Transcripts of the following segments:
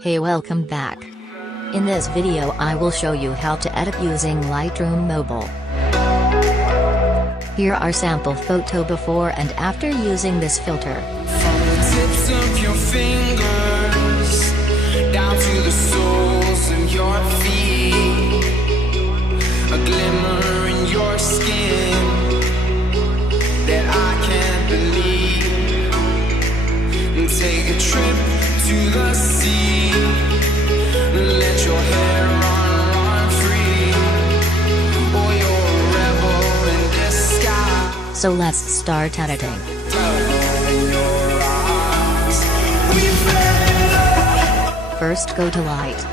Hey, welcome back. In this video I will show you how to edit using Lightroom Mobile. Here are sample photo before and after using this filter. From the tips of your fingers down to the soles of your feet, a glimmer in your skin that I can't believe. And take a trip to the sea, let your hair run free, or you're a rebel in disguise. So let's start editing. First go to Light.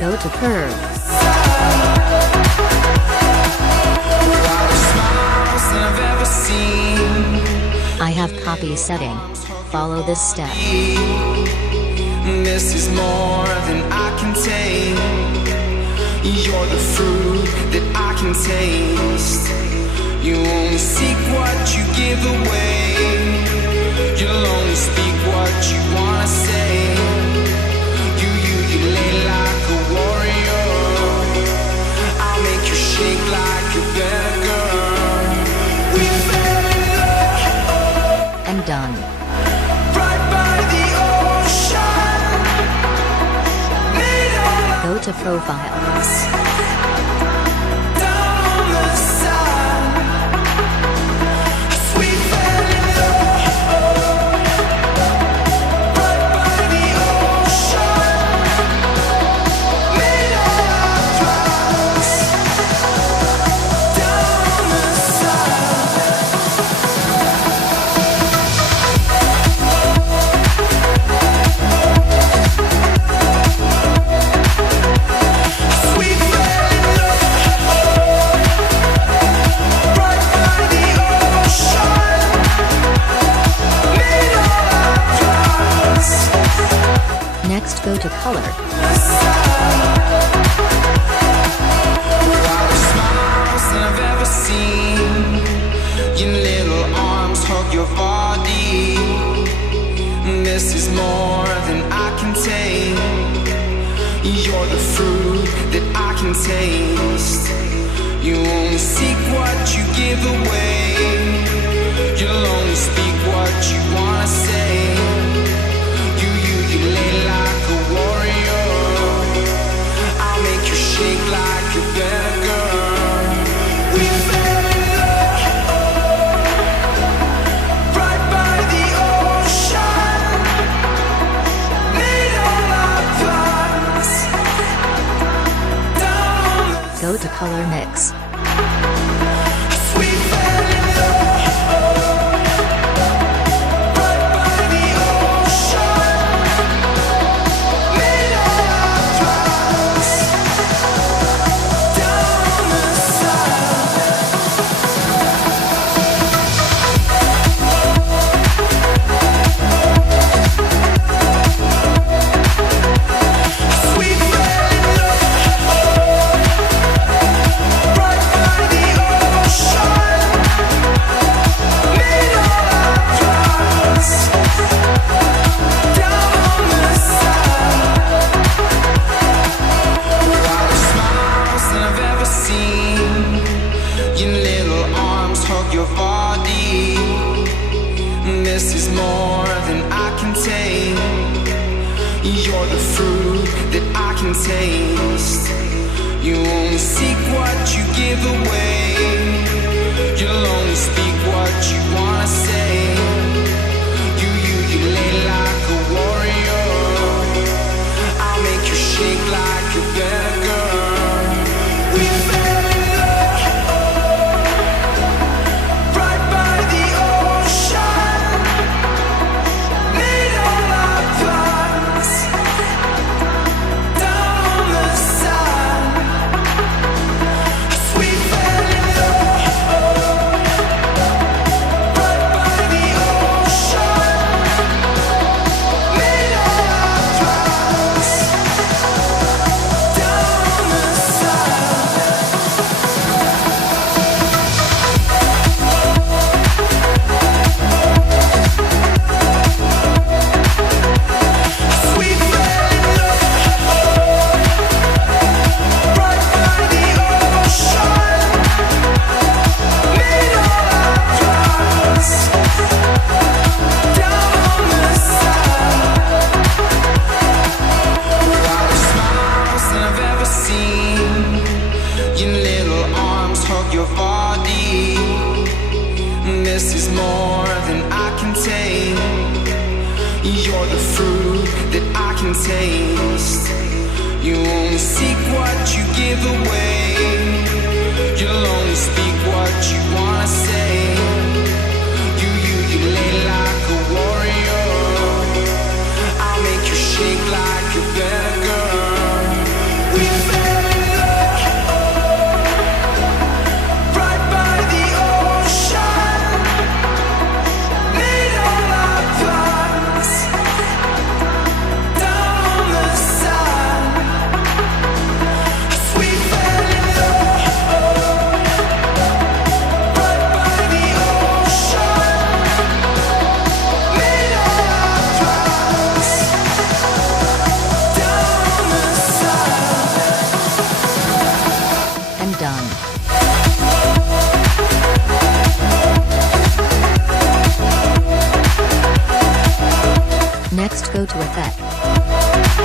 Go to Curve. I have copy setting. Follow this step. This is more than I can take. You're the fruit that I can taste. You only seek what you give away. You'll only speak what you wanna say. You lay like a warrior. I'll make you shake like a better girl. We fell in love. And done. Right by the ocean. Go to Profile. Down on the side. We fell in love. Right by the ocean. Made all our plans. Down on the side. We fell in love. Right by the ocean. Made all our plans. Next go to Color. Wildest smiles that I've ever seen. Your little arms hug your body. This is more than I can take. You're the fruit that I can taste. You only seek what you give away. You'll only speak what you wanna say. You lay like a warrior. I'll make you shake like a better girl. We fell in love. Right by the ocean. Made all our plans. Down on the Go to Color Mix. we fell in love. Right by the ocean. Made all our plans. Down on the side. We fell in love. Right by the ocean. Made all our plans. Down on the side. Wildest smiles that I've ever seen. Your little arms hug your body. This is more than I can take. You're the fruit that I can taste. You only seek what you give away. You'll only speak what you wanna say. You lay like a warrior. I'll make you shake like a better girl. We fell in love right by the ocean. Made all our plans down on the sand. We fell in love right by the ocean. Made all our plans down on the sand. We fell in love right by the ocean. Made all our plans down on the sand. Proudest smiles that I've ever seen. Your little arms hug your body. This is more than I can take. You're the fruit that I can taste. You only seek what you give away. You'll only speak what you wanna say. You lay like a warrior. I'll make you shake like a better girl. We fell in love right by the ocean. Made all our plans down on the sand. We fell in love right by the ocean. Made all our plans down on the sand. And done. Next, go to Effect.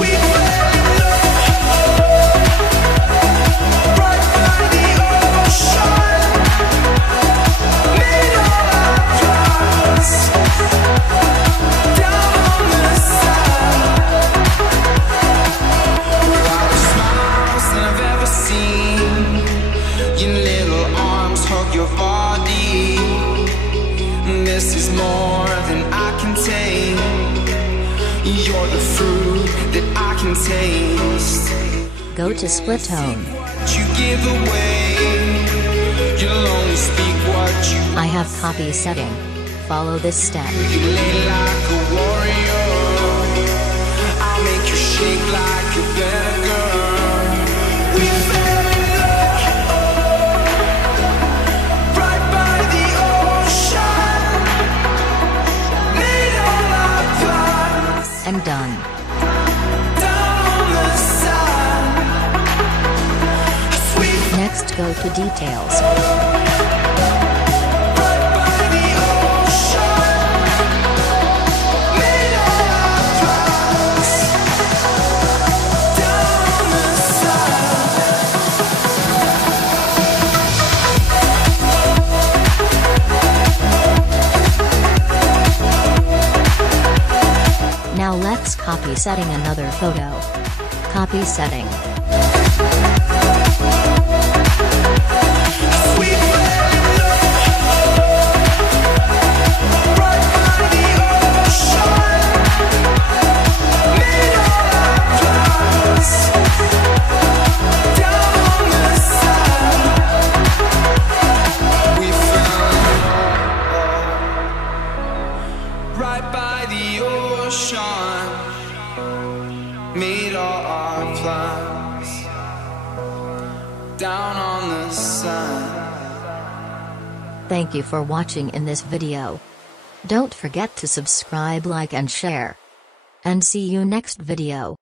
We fell in love right by the ocean. Made all our plans down on the sand. Proudest smiles that I've ever seen. Your little arms hug your body. This is more than I can take. You're the fruit that I can taste. Go to Split Tone. What you give away. You'll only speak what you I have copy setting. Follow this step. You lay like a warrior. I'll make you shake like a better girl. We fell in love right by the ocean. Made all our plans And done. down on the sand. We Next, go to Details. right by the ocean. Made all our plans down on the sand. Now let's copy setting another photo. Copy setting. We fell in love right by the ocean. Made all our plans down on the sand. We fell in love right by the ocean. Made all our plans down on the sand. Thank you for watching in this video. Don't forget to subscribe, like and share. And see you next video.